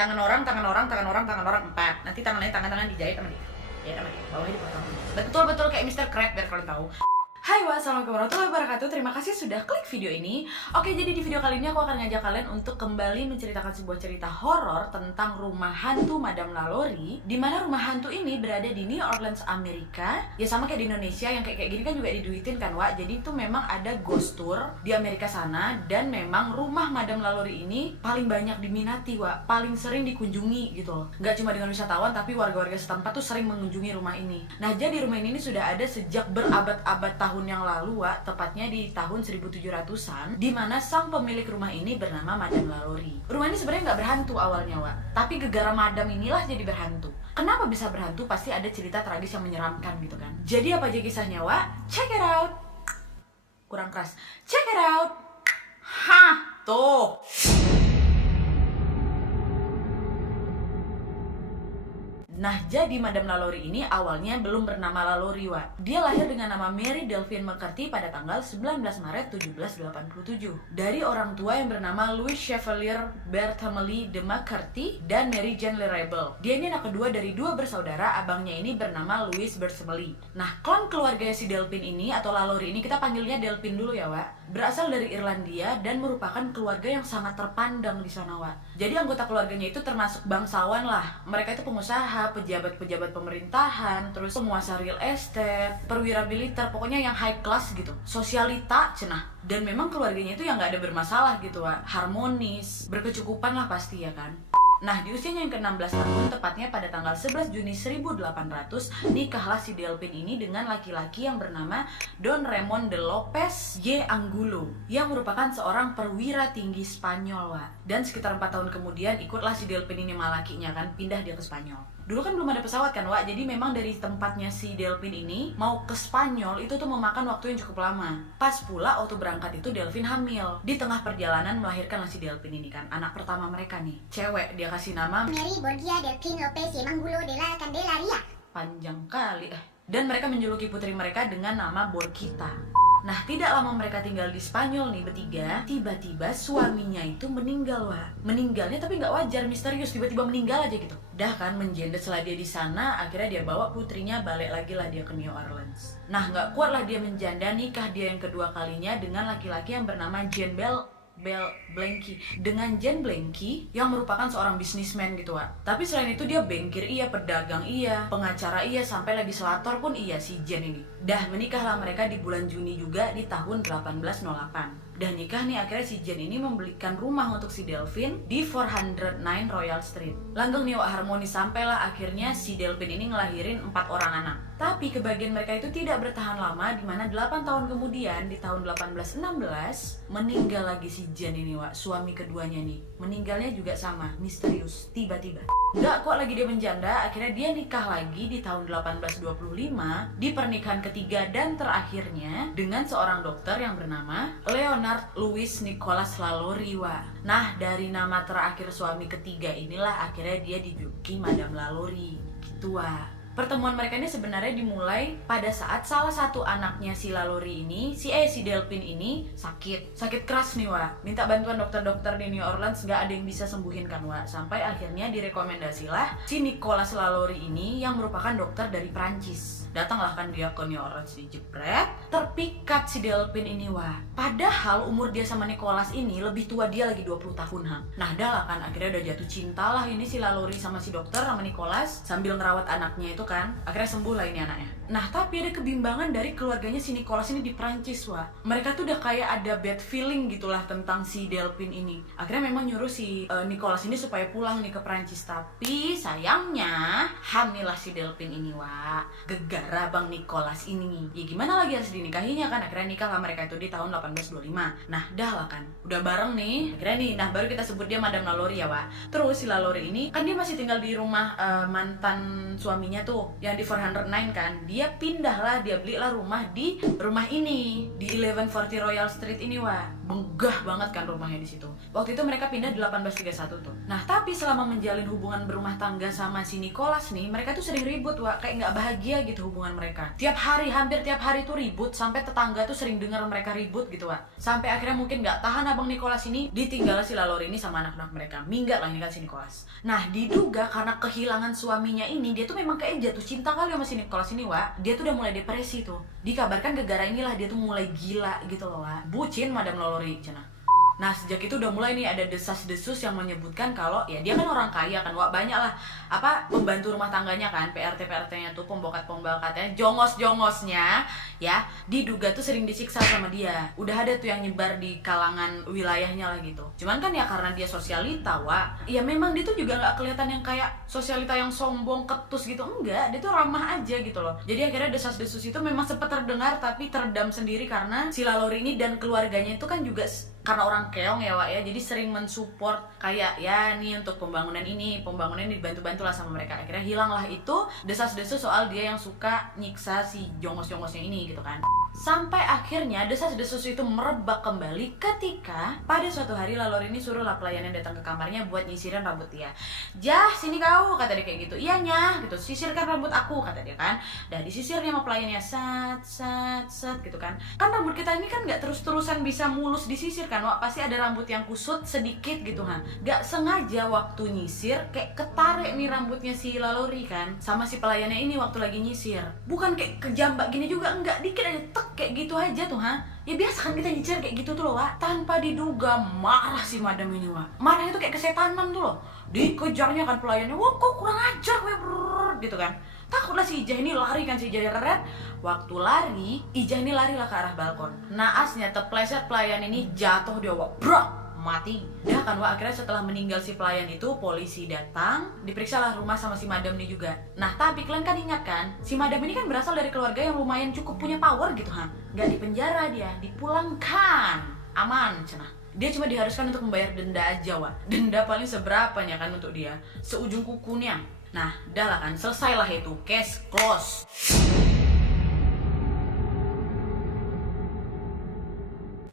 Tangan orang, tangan orang, tangan orang, tangan orang 4. Nanti tangan-tangan dijahit sama dia. Jahit sama dia. Bawahnya dipotong. Betul-betul kayak Mr. Crab biar kalian tahu. Hai, wassalamualaikum warahmatullahi wabarakatuh. Terima kasih sudah klik video ini. Oke, jadi di video kali ini aku akan ngajak kalian untuk kembali menceritakan sebuah cerita horor tentang rumah hantu Madame Lalaurie. Dimana rumah hantu ini berada di New Orleans, Amerika. Ya sama kayak di Indonesia, yang kayak gini kan juga diduitin kan, Wak. Jadi itu memang ada ghost tour di Amerika sana. Dan memang rumah Madame Lalaurie ini paling banyak diminati, Wak. Paling sering dikunjungi gitu loh. Nggak cuma dengan wisatawan, tapi warga-warga setempat tuh sering mengunjungi rumah ini. Nah, jadi rumah ini sudah ada sejak berabad-abad tahun yang lalu, Wak, tepatnya di tahun 1700-an, di mana sang pemilik rumah ini bernama Madame Lalaurie. Rumah ini sebenarnya nggak berhantu awalnya, Wak, tapi gegara Madame inilah jadi berhantu. Kenapa bisa berhantu? Pasti ada cerita tragis yang menyeramkan gitu kan. Jadi apa aja kisahnya, Wak? Check it out. Kurang keras. Check it out. Hah, tuh. Nah, jadi Madame Lalaurie ini awalnya belum bernama Lalaurie, Wak. Dia lahir dengan nama Mary Delphine McCarthy pada tanggal 19 Maret 1787 dari orang tua yang bernama Louis Chevalier Berthélemy de McCarthy dan Mary Jane Lerable. Dia ini anak kedua dari dua bersaudara, abangnya ini bernama Louis Berthélemy. Nah, klan keluarga si Delphine ini atau Lalaurie ini, kita panggilnya Delphine dulu ya, Wak, berasal dari Irlandia dan merupakan keluarga yang sangat terpandang di sana, Wak. Jadi anggota keluarganya itu termasuk bangsawan lah. Mereka itu pengusaha, pejabat-pejabat pemerintahan, terus penguasa real estate, perwira militer, pokoknya yang high class gitu, sosialita cenah. Dan memang keluarganya itu yang nggak ada bermasalah gitu, Wak. Harmonis, berkecukupan lah pasti ya kan. Nah, di usianya yang ke-16 tahun, tepatnya pada tanggal 11 Juni 1800, nikahlah si Delphine ini dengan laki-laki yang bernama Don Ramon de Lopez y Angulo, yang merupakan seorang perwira tinggi Spanyol, Wak. Dan sekitar 4 tahun kemudian ikutlah si Delphine ini sama lakinya kan, pindah dia ke Spanyol. Dulu kan belum ada pesawat kan, Wak, jadi memang dari tempatnya si Delphine ini mau ke Spanyol itu tuh memakan waktu yang cukup lama. Pas pula waktu berangkat itu Delphine hamil. Di tengah perjalanan melahirkanlah si Delphine ini kan, anak pertama mereka nih, cewek. Dia kasih nama Mary Borgia Delphine Lopez y Angulo de la Candelaria. Panjang kali. Dan mereka menjuluki putri mereka dengan nama Borquita. Nah, tidak lama mereka tinggal di Spanyol nih bertiga, tiba-tiba suaminya itu meninggal, Wak. Meninggalnya tapi nggak wajar, misterius, tiba-tiba meninggal aja gitu. Dah kan menjendet setelah dia di sana, akhirnya dia bawa putrinya balik lagi lah dia ke New Orleans. Nah, nggak kuat lah dia menjanda, nikah dia yang kedua kalinya dengan laki-laki yang bernama Jean Blanky, dengan Jean Blanky yang merupakan seorang bisnismen gitu, Wak. Tapi selain itu dia bankir iya, pedagang iya, pengacara iya, sampai legislator pun iya si Jean ini. Dah menikahlah mereka di bulan Juni juga di tahun 1808. Dan nikah nih, akhirnya si Jean ini membelikan rumah untuk si Delphine di 409 Royal Street. Langgeng nih, Wak, harmonis, sampailah akhirnya si Delphine ini ngelahirin 4 orang anak. Tapi kebagian mereka itu tidak bertahan lama, dimana 8 tahun kemudian di tahun 1816 meninggal lagi si Jean ini, Wak, suami keduanya nih. Meninggalnya juga sama, misterius, tiba-tiba. Nggak kuat lagi dia menjanda, akhirnya dia nikah lagi di tahun 1825 di pernikahan ketiga dan terakhirnya dengan seorang dokter yang bernama Leonard Louis Nicholas Lalaurie, Wak. Nah, dari nama terakhir suami ketiga inilah akhirnya dia dijuluki Madame Lalaurie gitu, Wak. Pertemuan mereka ini sebenarnya dimulai pada saat salah satu anaknya si Lalaurie ini, si Delphine ini sakit keras nih, Wak. Minta bantuan dokter-dokter di New Orleans, nggak ada yang bisa sembuhin kan, Wak. Sampai akhirnya direkomendasilah si Nicholas Lalaurie ini yang merupakan dokter dari Prancis. Datanglah kan dia ke New Orleans, dijepret, terpikat si Delphine ini, Wak. Padahal umur dia sama Nicholas ini lebih tua dia lagi 20 tahun, ha. Nah, dah lah kan akhirnya udah jatuh cinta lah ini si Lalaurie sama si dokter sama Nicholas sambil ngerawat anaknya itu kan. Akhirnya sembuh lah ini anaknya. Nah, tapi ada kebimbangan dari keluarganya si Nicholas ini di Prancis, Wak. Mereka tuh udah kayak ada bad feeling gitulah tentang si Delphine ini. Akhirnya memang nyuruh si Nicholas ini supaya pulang nih ke Prancis. Tapi sayangnya hamil lah si Delphine ini, Wak. Gegara Bang Nicholas ini. Ya gimana lagi harus dinikahinya kan. Akhirnya nikah lah mereka itu di tahun 1825. Nah, dah lah kan. Udah bareng nih. Akhirnya nih, nah baru kita sebut dia Madame Lalaurie ya, Wak. Terus si Lalaurie ini kan dia masih tinggal di rumah mantan suaminya tuh yang di 409 kan. Dia pindahlah, dia belilah rumah di rumah ini di 1140 Royal Street ini, Wak. Megah banget kan rumahnya di situ. Waktu itu mereka pindah di 1831 tuh. Nah, tapi selama menjalin hubungan berumah tangga sama si Nicholas nih, mereka tuh sering ribut, Wak. Kayak nggak bahagia gitu hubungan mereka. Tiap hari, hampir tiap hari tuh ribut ribut, sampai tetangga tuh sering dengar mereka ribut gitu, Wak. Sampai akhirnya mungkin nggak tahan abang Nicholas ini, ditinggal si Lalaurie ini sama anak-anak mereka. Minggat lah ini kan si Nicholas. Nah, diduga karena kehilangan suaminya ini, dia tuh memang kayak jatuh cinta kali sama si Nicholas ini, Wak. Dia tuh udah mulai depresi tuh. Dikabarkan gara-gara inilah dia tuh mulai gila gitu loh, Wak. Bucin Madame Lalaurie, cenah. Nah, sejak itu udah mulai nih ada desas-desus yang menyebutkan kalau ya dia kan orang kaya kan, Wak, banyak lah apa pembantu rumah tangganya kan, PRT-PRT-nya tuh, pembokat-pembokatnya, jongos-jongosnya ya, diduga tuh sering disiksa sama dia. Udah ada tuh yang nyebar di kalangan wilayahnya lah gitu. Cuman kan ya karena dia sosialita, Wak, ya memang dia tuh juga nggak kelihatan yang kayak sosialita yang sombong, ketus gitu, enggak, dia tuh ramah aja gitu loh. Jadi akhirnya desas-desus itu memang sempat terdengar tapi teredam sendiri karena si Lalaurie ini dan keluarganya itu kan juga karena orang keong ya, Wak ya, jadi sering mensupport kayak ya nih untuk pembangunan ini dibantu-bantu lah sama mereka. Akhirnya hilanglah itu desas-desus soal dia yang suka nyiksa si jongos-jongosnya ini gitu kan. Sampai akhirnya desas-desus itu merebak kembali ketika pada suatu hari Lalaurie ini suruhlah pelayannya datang ke kamarnya buat nyisirin rambut dia. "Jah, sini kau," kata dia kayak gitu. "Iya, Nyah," gitu. "Sisirkan rambut aku," kata dia kan. Dan disisirnya sama pelayannya, sat gitu kan. Kan rambut kita ini kan nggak terus-terusan bisa mulus disisir kan, Wak, pasti ada rambut yang kusut sedikit gitu ha. Gak sengaja waktu nyisir kayak ketarik nih rambutnya si Lalaurie kan sama si pelayannya ini waktu lagi nyisir. Bukan kayak kejambak gini juga, enggak, dikit aja tek kayak gitu aja tuh ha. Ya biasa kan kita nyisir kayak gitu tuh loh, Wak. Tanpa diduga marah si madam ini, Wak. Marahnya tuh kayak kesetanan tuh loh. Dikejarnya kan pelayannya, "Wah, kok kurang ajar gue," gitu kan. Takutlah si Ijah ini lari kan, si Ijah reret. Waktu lari, Ijah ini larilah ke arah balkon. Naasnya terpleset pelayan ini jatuh dia, Wak. Brak, mati. Ya kan, Wak, akhirnya setelah meninggal si pelayan itu, polisi datang, diperiksalah rumah sama si madam ini juga. Nah, tapi kalian kan ingat kan, si madam ini kan berasal dari keluarga yang lumayan cukup punya power gitu ha. Gak dipenjara dia, dipulangkan. Aman, cenah. Dia cuma diharuskan untuk membayar denda aja, Wak. Denda paling seberapanya kan untuk dia? Seujung kukunya. Nah, dah lah kan, selesailah itu, case close.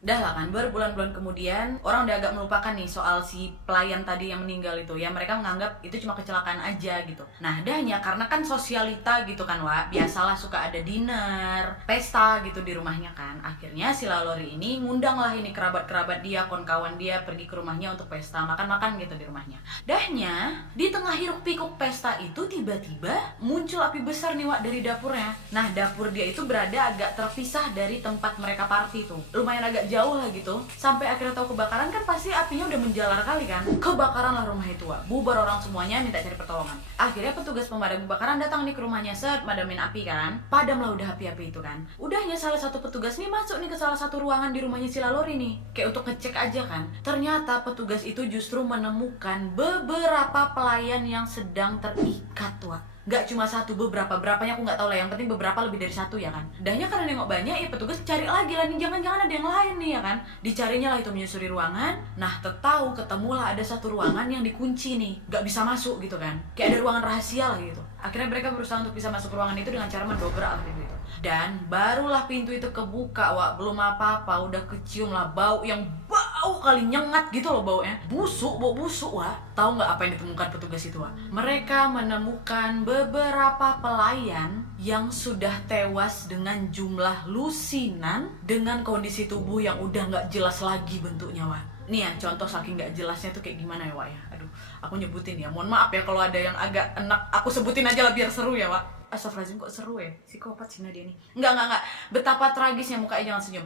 Dah lah kan, berbulan-bulan kemudian orang udah agak melupakan nih soal si pelayan tadi yang meninggal itu. Ya mereka menganggap itu cuma kecelakaan aja gitu. Nah dahnya karena kan sosialita gitu kan, Wak, biasalah suka ada dinner, pesta gitu di rumahnya kan. Akhirnya si Lalaurie ini ngundang lah ini kerabat-kerabat dia, kawan dia pergi ke rumahnya untuk pesta, makan-makan gitu di rumahnya. Dahnya di tengah hiruk pikuk pesta itu tiba-tiba muncul api besar nih, Wak, dari dapurnya. Nah dapur dia itu berada agak terpisah dari tempat mereka party tuh, lumayan agak jauh lah gitu. Sampai akhirnya tahu kebakaran kan pasti apinya udah menjalar kali kan. Kebakaran lah rumah itu, Wak. Bubar orang semuanya, minta cari pertolongan. Akhirnya petugas pemadam kebakaran datang nih ke rumahnya, set madamin api kan. Padam lah udah api-api itu kan. Udahnya salah satu petugas nih masuk nih ke salah satu ruangan di rumahnya si Lalaurie nih, kayak untuk ngecek aja kan. Ternyata petugas itu justru menemukan beberapa pelayan yang sedang terikat, Wak. Gak cuma satu, berapanya aku nggak tahu lah, yang penting beberapa lebih dari satu ya kan. Dahnya karena nengok banyak ya petugas cari lagi lah nih, jangan-jangan ada yang lain nih ya kan. Dicarinya lah itu, menyusuri ruangan. Nah ketemulah ada satu ruangan yang dikunci nih, gak bisa masuk gitu kan, kayak ada ruangan rahasia lah gitu. Akhirnya mereka berusaha untuk bisa masuk ke ruangan itu dengan cara mendobrak lah pintu itu. Dan barulah pintu itu kebuka, Wak. Belum apa-apa udah kecium lah bau yang bau kali nyengat gitu loh baunya. Bau busuk, Wak. Tahu nggak apa yang ditemukan petugas itu, Wak? Mereka menemukan beberapa pelayan yang sudah tewas dengan jumlah lusinan, dengan kondisi tubuh yang udah nggak jelas lagi bentuknya, Wak. Nih ya, contoh saking nggak jelasnya tuh kayak gimana ya, Wak ya. Aduh, aku nyebutin ya. Mohon maaf ya kalau ada yang agak enak. Aku sebutin aja lah biar seru ya, Wak. Astagfirullahaladzim, kok seru ya? Psikopat sih Nadia nih. Enggak. Betapa tragisnya, mukanya jangan senyum.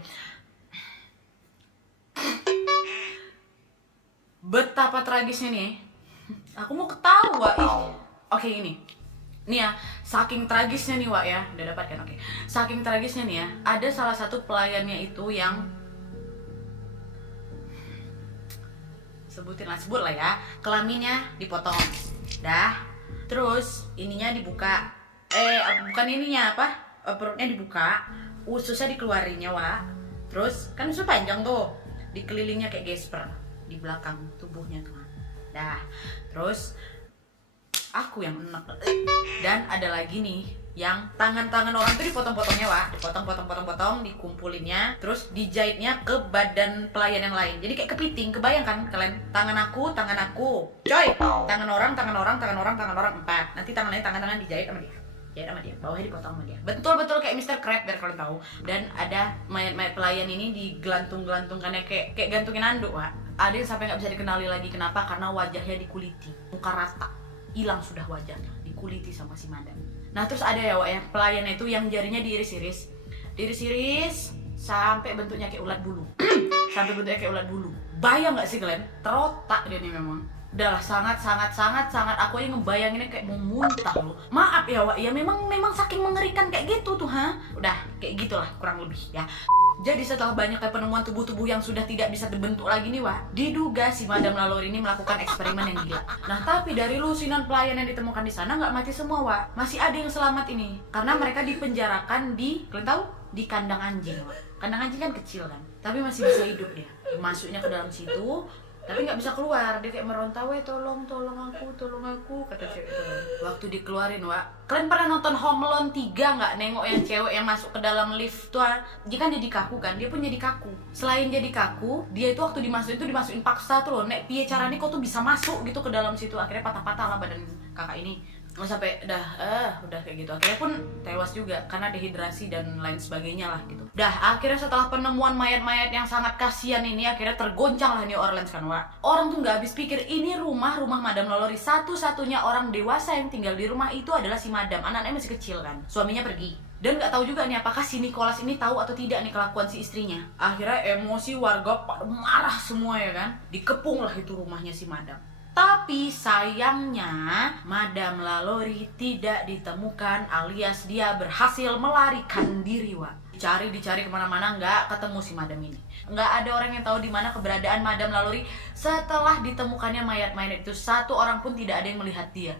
Betapa tragisnya nih. Aku mau ketawa. Oke, ini. Nih ya, saking tragisnya nih, Wak ya. Udah dapat kan? Oke. Saking tragisnya nih ya, ada salah satu pelayannya itu yang sebut lah ya, kelaminnya dipotong. Dah. Terus ininya dibuka. Bukan ininya apa? Perutnya dibuka, ususnya dikeluarinnya, Wak. Terus kan usus panjang tuh, dikelilingnya kayak gesper di belakang tubuhnya tuh. Dah. Terus aku yang enak. Dan ada lagi nih yang tangan-tangan orang tuh dipotong-potongnya, Wak. Dipotong, dikumpulinnya, terus dijahitnya ke badan pelayan yang lain. Jadi kayak kepiting, kebayangkan kalian? Tangan aku, coy. Tangan orang, 4. Nanti tangan lain, tangan dijahit sama dia. sama dia, bawahnya dipotong sama dia. Betul-betul kayak Mr. Crab biar kalian tahu. Dan ada mayat-mayat pelayan ini digelantung-gelantungkannya kayak gantungin anduk, Wak. Ada yang sampai nggak bisa dikenali lagi. Kenapa? Karena wajahnya dikuliti, muka rata, hilang sudah wajahnya, dikuliti sama si madam. Nah terus ada ya, Wak, ya, pelayannya itu yang jarinya diiris-iris sampai bentuknya kayak ulat bulu. Sampai bentuknya kayak ulat bulu. Bayang nggak sih kalian? Terotak dia nih memang. Udah lah, sangat aku aja ngebayanginnya kayak mau muntah loh. Maaf ya, Wak, ya memang saking mengerikan kayak gitu tuh, ha. Udah kayak gitulah kurang lebih ya. Jadi setelah banyaknya penemuan tubuh-tubuh yang sudah tidak bisa dibentuk lagi nih, Wak, diduga si Madam Lalaurie ini melakukan eksperimen yang gila. Nah tapi dari lusinan pelayan yang ditemukan di sana nggak mati semua, Wak. Masih ada yang selamat ini. Karena mereka dipenjarakan di, kalian tahu? Di kandang anjing, Wak. Kandang anjing kan kecil kan, tapi masih bisa hidup dia. Masuknya ke dalam situ, tapi nggak bisa keluar. Dia kayak meronta, "Weh, tolong aku," kata cewek itu. Waktu dikeluarin, Wak, kalian pernah nonton Home Alone 3 nggak? Nengok yang cewek yang masuk ke dalam lift tuh, dia kan jadi kaku kan, dia pun jadi kaku. Selain jadi kaku, dia itu waktu dimasukin paksa tuh loh. Nek piye caranya kok tuh bisa masuk gitu ke dalam situ. Akhirnya patah-patah lah badan kakak ini. Sampai udah kayak gitu. Akhirnya pun tewas juga karena dehidrasi dan lain sebagainya lah gitu. Akhirnya setelah penemuan mayat-mayat yang sangat kasihan ini, akhirnya tergoncang lah New Orleans kan, Wak. Orang tuh nggak habis pikir, ini rumah Madam Lalaurie. Satu-satunya orang dewasa yang tinggal di rumah itu adalah si Madam. Anaknya masih kecil kan, suaminya pergi. Dan nggak tahu juga nih apakah si Nicholas ini tahu atau tidak nih kelakuan si istrinya. Akhirnya emosi warga marah semua ya kan. Dikepung lah itu rumahnya si Madam. Tapi sayangnya Madam Lalaurie tidak ditemukan, alias dia berhasil melarikan diri, Wak. Dicari kemana-mana, nggak ketemu si Madam ini. Nggak ada orang yang tahu di mana keberadaan Madam Lalaurie setelah ditemukannya mayat-mayat itu. Satu orang pun tidak ada yang melihat dia.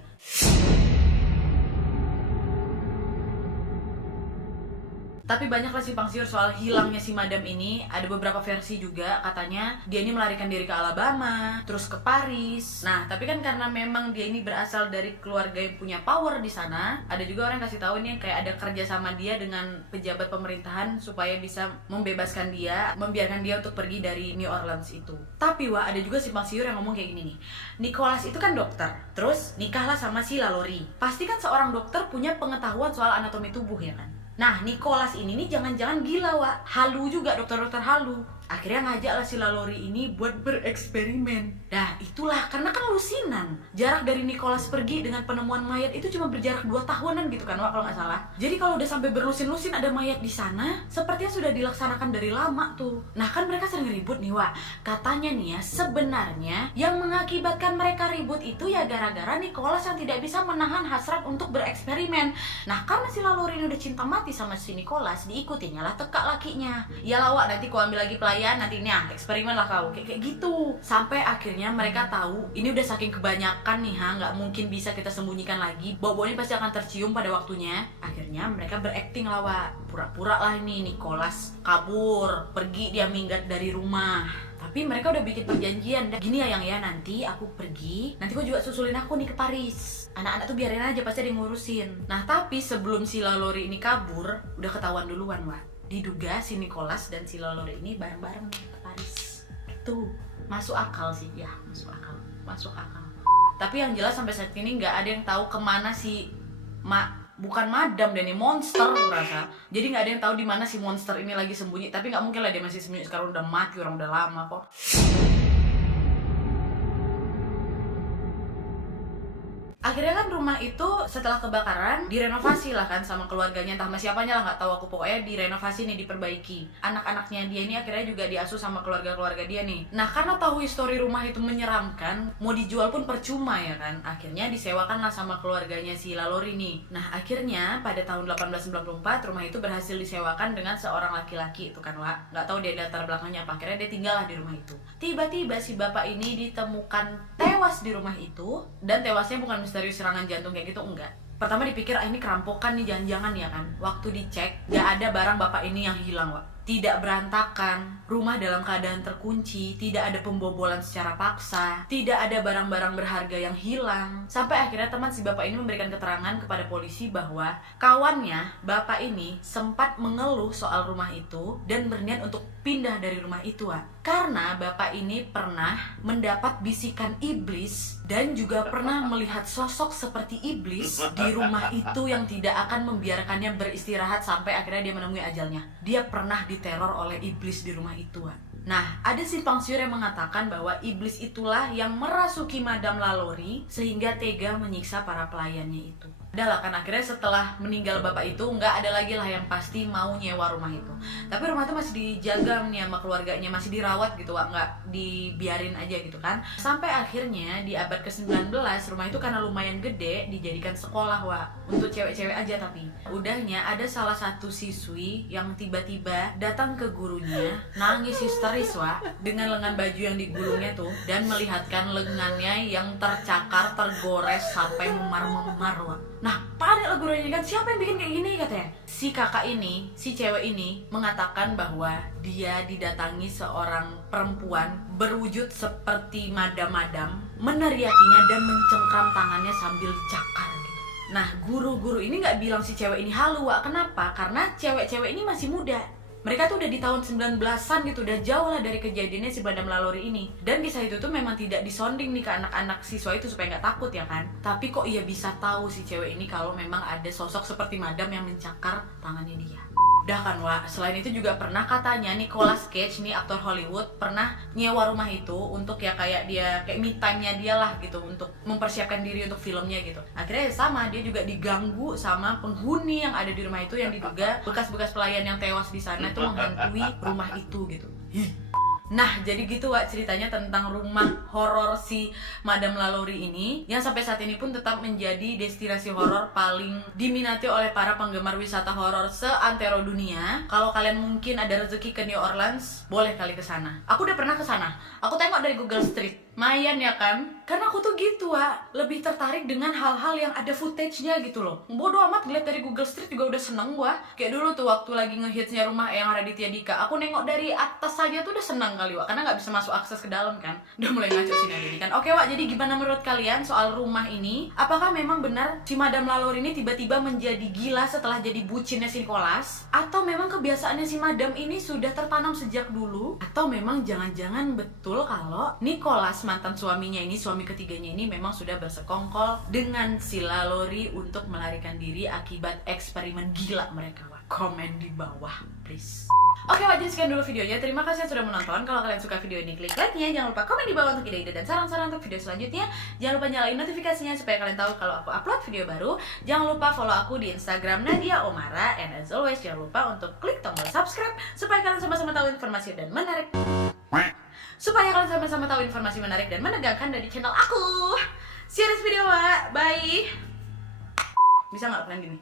Tapi banyaklah simpang siur soal hilangnya si Madam ini. Ada beberapa versi juga, katanya dia ini melarikan diri ke Alabama, terus ke Paris. Nah, tapi kan karena memang dia ini berasal dari keluarga yang punya power di sana, ada juga orang kasih tahu ini kayak ada kerja sama dia dengan pejabat pemerintahan supaya bisa membebaskan dia, membiarkan dia untuk pergi dari New Orleans itu. Tapi, Wak, ada juga simpang siur yang ngomong kayak gini nih. Nicholas itu kan dokter, terus nikahlah sama si Lalaurie. Pasti kan seorang dokter punya pengetahuan soal anatomi tubuh ya kan? Nah, Nicholas ini nih jangan-jangan gila, Wak. Halu juga, dokter-dokter halu. Akhirnya ngajaklah si Lalaurie ini buat bereksperimen. Itulah, karena kan lusinan. Jarak dari Nicholas pergi dengan penemuan mayat itu cuma berjarak 2 tahunan gitu kan, Wak, kalau nggak salah. Jadi kalau udah sampai berlusin-lusin ada mayat di sana, sepertinya sudah dilaksanakan dari lama tuh. Nah, kan mereka sering ribut nih, Wak. Katanya nih ya, sebenarnya yang mengakibatkan mereka ribut itu ya gara-gara Nicholas yang tidak bisa menahan hasrat untuk bereksperimen. Nah, karena si Lalaurie ini udah cinta mati sama si Nicholas, diikutinya lah tekak lakinya. Ya lah, Wak, nanti kau ambil lagi pelayan, nanti ini eksperimen lah kau, kayak gitu. Sampai akhirnya mereka tahu ini udah saking kebanyakan nih, nggak mungkin bisa kita sembunyikan lagi, bau-baunya pasti akan tercium pada waktunya. Akhirnya mereka berakting lah, Wak. Pura-pura lah ini Nicholas kabur, pergi dia minggat dari rumah. Tapi mereka udah bikin perjanjian, gini ya yang ya, nanti aku pergi, nanti kau juga susulin aku nih ke Paris. Anak-anak tuh biarin aja, pasti ada yang ngurusin. Nah tapi sebelum si Lalaurie ini kabur, udah ketahuan duluan, Wak. Diduga si Nicholas dan si Lalaurie ini bareng-bareng ke Paris. Tuh, masuk akal sih, ya masuk akal. Tapi yang jelas sampai saat ini nggak ada yang tahu kemana si bukan Madam dan ini monster rasa. Jadi nggak ada yang tahu di mana si monster ini lagi sembunyi. Tapi nggak mungkin lah dia masih sembunyi sekarang, udah mati, orang udah lama kok. Akhirnya kan rumah itu setelah kebakaran direnovasi lah kan sama keluarganya, entah sama siapanya lah, nggak tahu aku, pokoknya direnovasi nih, diperbaiki. Anak-anaknya dia ini akhirnya juga diasuh sama keluarga-keluarga dia nih. Nah karena tahu histori rumah itu menyeramkan, mau dijual pun percuma ya kan, akhirnya disewakan lah sama keluarganya si Lalaurie nih. Nah akhirnya pada tahun 1894 rumah itu berhasil disewakan dengan seorang laki-laki itu kan, Wak. Nggak tahu dia latar belakangnya apa, akhirnya dia tinggal lah di rumah itu. Tiba-tiba si bapak ini ditemukan tewas di rumah itu, dan tewasnya bukan misterius serangan jantung kayak gitu, enggak. Pertama dipikir ini kerampokan nih jangan-jangan ya kan. Waktu dicek, gak ada barang bapak ini yang hilang, Wak. tidak berantakan, rumah dalam keadaan terkunci, tidak ada pembobolan secara paksa, tidak ada barang-barang berharga yang hilang. Sampai akhirnya teman si bapak ini memberikan keterangan kepada polisi bahwa kawannya, bapak ini, sempat mengeluh soal rumah itu dan berniat untuk pindah dari rumah itu, Wak. Karena bapak ini pernah mendapat bisikan iblis dan juga pernah melihat sosok seperti iblis di rumah itu yang tidak akan membiarkannya beristirahat sampai akhirnya dia menemui ajalnya. Dia pernah diteror oleh iblis di rumah itu, Wak. Nah, ada simpang siur yang mengatakan bahwa iblis itulah yang merasuki Madame Lalaurie sehingga tega menyiksa para pelayannya itu. Adalah kan akhirnya setelah meninggal bapak itu nggak ada lagi lah yang pasti mau nyewa rumah itu. Tapi rumah itu masih dijaga nih sama keluarganya, masih dirawat gitu, Wak, nggak dibiarin aja gitu kan. Sampai akhirnya di abad ke-19 rumah itu karena lumayan gede dijadikan sekolah, Wak, untuk cewek-cewek aja. Tapi udahnya ada salah satu siswi yang tiba-tiba datang ke gurunya nangis histeris, Wak, dengan lengan baju yang digulungnya tuh dan melihatkan lengannya yang tercakar, tergores sampai memar-memar, Wak. Nah, panik lah gurunya kan, siapa yang bikin kayak gini katanya. Si kakak ini, si cewek ini mengatakan bahwa dia didatangi seorang perempuan berwujud seperti madam-madam, meneriakinya dan mencengkram tangannya sambil dicakar gitu. Nah, guru-guru ini nggak bilang si cewek ini halu, Wak. Kenapa? Karena cewek-cewek ini masih muda. Mereka tuh udah di tahun 19-an gitu, udah jauh lah dari kejadiannya si Madame Lalaurie ini. Dan kisah itu tuh memang tidak disonding nih ke anak-anak siswa itu supaya nggak takut ya kan. Tapi kok ia bisa tahu si cewek ini kalau memang ada sosok seperti Madame yang mencakar tangannya dia. Udah kan, Wak, selain itu juga pernah katanya Nicolas Cage nih, aktor Hollywood, pernah nyewa rumah itu untuk ya kayak me time-nya dia lah gitu, untuk mempersiapkan diri untuk filmnya gitu. Akhirnya ya sama, dia juga diganggu sama penghuni yang ada di rumah itu yang diduga bekas-bekas pelayan yang tewas di sana itu menghantui rumah itu gitu. Nah, jadi gitu, Wak, ceritanya tentang rumah horor si Madame Lalaurie ini, yang sampai saat ini pun tetap menjadi destinasi horor paling diminati oleh para penggemar wisata horor seantero dunia. Kalau kalian mungkin ada rezeki ke New Orleans, boleh kali ke sana. Aku udah pernah ke sana. Aku tengok dari Google Street. Mayan ya kan? Karena aku tuh gitu, Wak, lebih tertarik dengan hal-hal yang ada footage-nya gitu loh. Bodoh amat ngeliat dari Google Street juga udah seneng gua. Kayak dulu tuh waktu lagi ngehitsnya Rumah Eyang Raditya Dika, aku nengok dari atas saja tuh udah seneng kali, Wak, karena nggak bisa masuk akses ke dalam kan. Udah mulai ngaco sini aja kan. Oke, Wak, jadi gimana menurut kalian soal rumah ini? Apakah memang benar si Madame Lalaurie ini tiba-tiba menjadi gila setelah jadi bucinnya si Nicolas? Atau memang kebiasaannya si Madame ini sudah tertanam sejak dulu? Atau memang jangan-jangan betul kalau Nicolas, mantan suaminya ini, suami ketiganya ini, memang sudah bersekongkol dengan si Lalaurie untuk melarikan diri akibat eksperimen gila mereka, Wak? Komen di bawah, please. Oke, Wak, jadi sekian dulu videonya. Terima kasih sudah menonton. Kalau kalian suka video ini, klik like-nya. Jangan lupa komen di bawah untuk ide-ide dan saran-saran untuk video selanjutnya. Jangan lupa nyalain notifikasinya supaya kalian tahu kalau aku upload video baru. Jangan lupa follow aku di Instagram Nadia Omara. And as always, jangan lupa untuk klik tombol subscribe supaya kalian sama-sama tahu informasi dan menarik. Supaya kalian sama-sama tahu informasi menarik dan menegangkan dari channel aku. See you next video, Wak. Bye. Bisa nggak kalian gini?